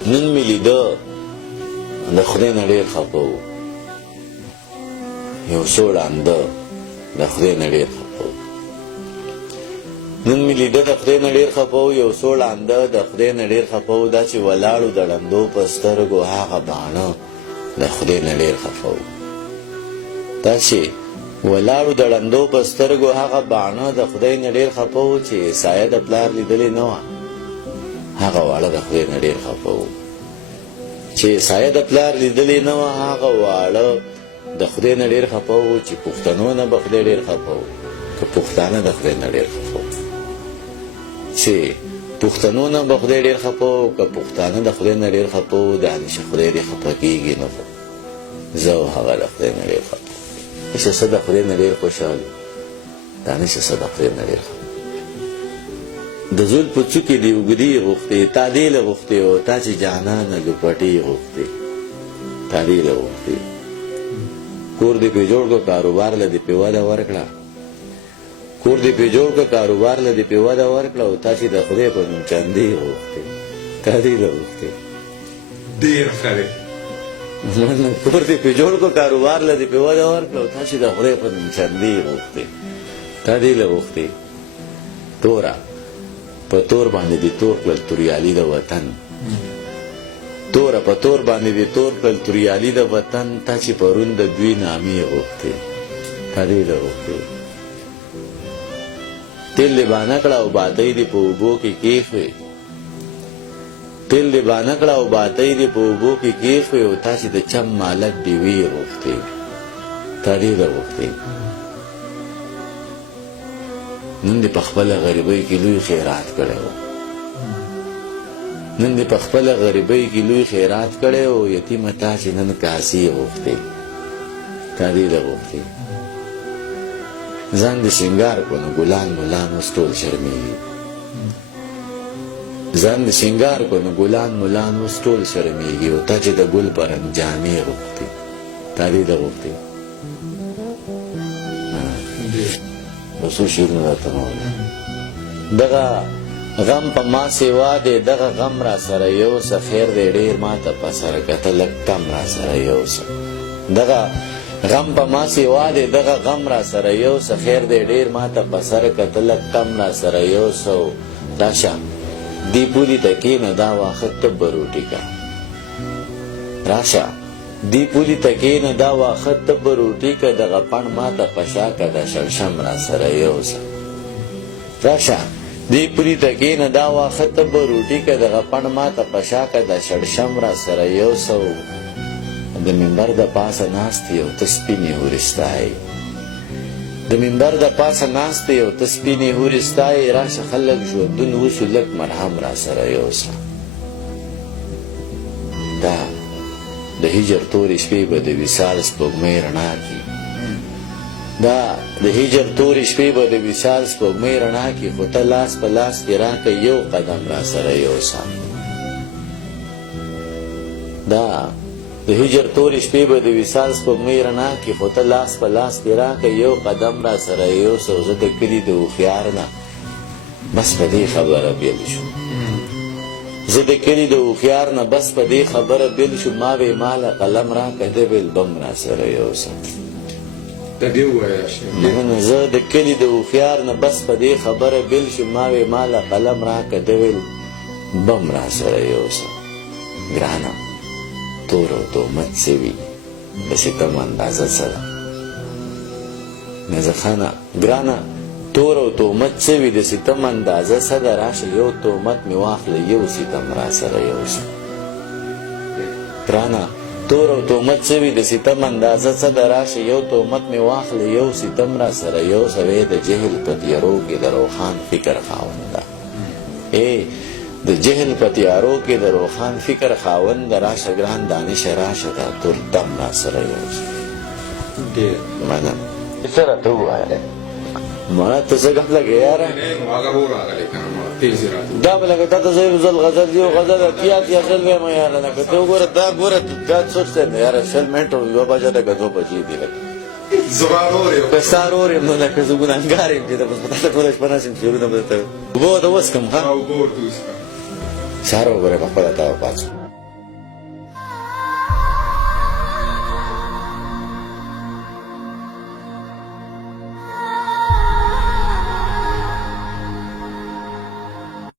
نن مې لیده د خدای نه ډېر خفه و، یو څو ړانده د خدای نه ډېر خفه و. نن مې لیده د خدای نه ډېر خفه و، یو څو ړانده د خدای نه ډېر خفه و. دا چې ولاړو د ړندو په سترګو هغه باڼه د خدای نه ډېر خفه و. دا چې ولاړو د ړندو په سترګو هغه باڼه د خدای نه ډېر خفه و چې سایه د پلار لیدلې نه وه، هغه واړه د خدای نه ډېر خفه و. چې سایه د پلار لیدلې نه وه، هغه واړه د خدای نه ډېر خفه و چې پښتنو نه به خدای ډېر خفه و، که پښتانه د خدای نه ډېر خفه و. چې پښتنو نه به خدای ډېر خفه و، که پښتانه د خدای نه ډېر خفه و، دا نشه خدای دې خفه کېږي نه خو زه او هغه د خدای نه ډېر خفه و. نشه څه د خدای نه ډېر خوشحال دا نشه څه د خدای نه ډېر خفه. د زول په څوکې دې اوږدې غوښتې، تا دې له غوښتې او تا چې جانانه لوپټې غوښتې، تا دې له غوښتې. کور دې پې جوړ کړه، کاروبار له دې پې وده ورکړه، کور دې پې جوړ کړه، کاروبار له دې پې وده ورکړه، او تا چې د خدای په نوم چندې غوښتې، تا دې له غوښتې. ډېر ښه دی. کور دې پې جوړ کړه، کاروبار له دې پې وده ورکړه، او تا چې د خدای په نوم چندې غوښتې، تا دې له غوښتې. توره په تور باندې دې تور کړل توریالي د وطن، توره په تور باندې دې تور کړل توریالي د وطن، تا چې پرون د دوی نامې غوښتې، تا دې له غوښتې. تیل دې بانه کړه او باتۍ دې په اوبو کې کېښوې، تیل دې بانه کړه او باتۍ دې په اوبو کې کېښوې، او تا چې د چم مالک ډېوې غوښتې، تا دې له غوښتې. نن دې په خپله غریبۍ کې لوی خیرات کړی و، نن دې په خپله غریبۍ کې لوی خیرات کړی و، یتیمه تا چې نن کاسې غوښتې، تا دې له غوښتې. ځان دې سینګار کړو نو ګلان ملان اوس ټول شرمېږي، ځان دې سینګار کړو نو ګلان ملان اوس ټول شرمېږي، او تا چې د ګل په رنګ جامې غوښتې، تا دې له غوښتې. څو شعرونه راته ووایه. دغه غم په ما سیوا دی، دغه غم را سره یوسه، خیر دی ډېر ما ته په سره که ته لږ کم را سره یوسه. دغه غم په ما سیوا دی، دغه غم را سره یوسه، خیر دی ډېر ما ته په سره که ته لږ کم را سره یوسه. راشه دې پولي ته کښېنه، دا واښه ته به روټي که، راشه دی پولی تکینه دا واخت تب روٹی که دغه پن ما ته پشا که دا شړشم را سره یوسه. راشه دی پولی تکینه دا واخت تب روٹی که دغه پن ما ته پشا که دا شړشم را سره یوسه. د منبر د پاسه ناست یو ته سپینې هورې، د منبر د پاسه ناست یو ته سپینې هورې ستایې، راشه خلک ژوندون وسو لږ مرهم را سره یوسه. دا د هجر تورې شپې به د وصال سپوږمۍ رڼا کړي، دا د هجر تورې شپې به د وصال سپوږمۍ رڼا کړي، خو ته لاس په لاس کې راکړه یو قدم را سره یوسه. دا د هجر تورې شپې به د وصال سپوږمۍ رڼا کړي، خو ته لاس په لاس کې راکړه یو قدم را سره یوسه. زه د کلي د هوښیار نه بس په دې خبره بیل شوم، زه د کلي د هوښیار نه بس په دې خبره بیل شوم، ما وې ماله قلم راکړه د بېلبم را سره یوسه. زه د کلي د هوښیار نه بس په دې خبره بیل شوم، ما وې ماله قلم راکړه د بېلبم را سره یوسه. ګرانه تور او تهمت څه وي د ستم اندازه څه ده، نظر خانه ګرانه تور او تهمت څه وي د ستم اندازه څه ده، راشه یو تهمت مې واخله یو ستم را سره یوسه. ګرانه تور او تهمت څه وي د ستم اندازه څه ده، راشه یو تهمت مې واخله یو ستم را سره یوسه. وی د جهل په تیارو کې د روښان فکر خاونده، د جهل په تیارو کې د روښان فکر خاونده، راشه ګران دانشه راشه دا تور دم را سره یوسه. ډېر منم څه راته ووایه مړه ته څه ګپ لګې یاره، دا به لکه تا ته زه یو ځل غزل یو غزل اتیا ځل ویم یاره، لکه ته وګوره دا ګوره دا سوچ دی نو یاره 20 منټه 2 بجه لکه 2 بجې دي لکه زما رور یم، ستا رور یم نو لکه زه ګنهګار یم چې په تا ته ټوله شپه ناسم شعرونه به درته اوبه ورته وڅښم ښه اوبه ورته وڅښه. سهار وګوره په خپله تا وپاڅو.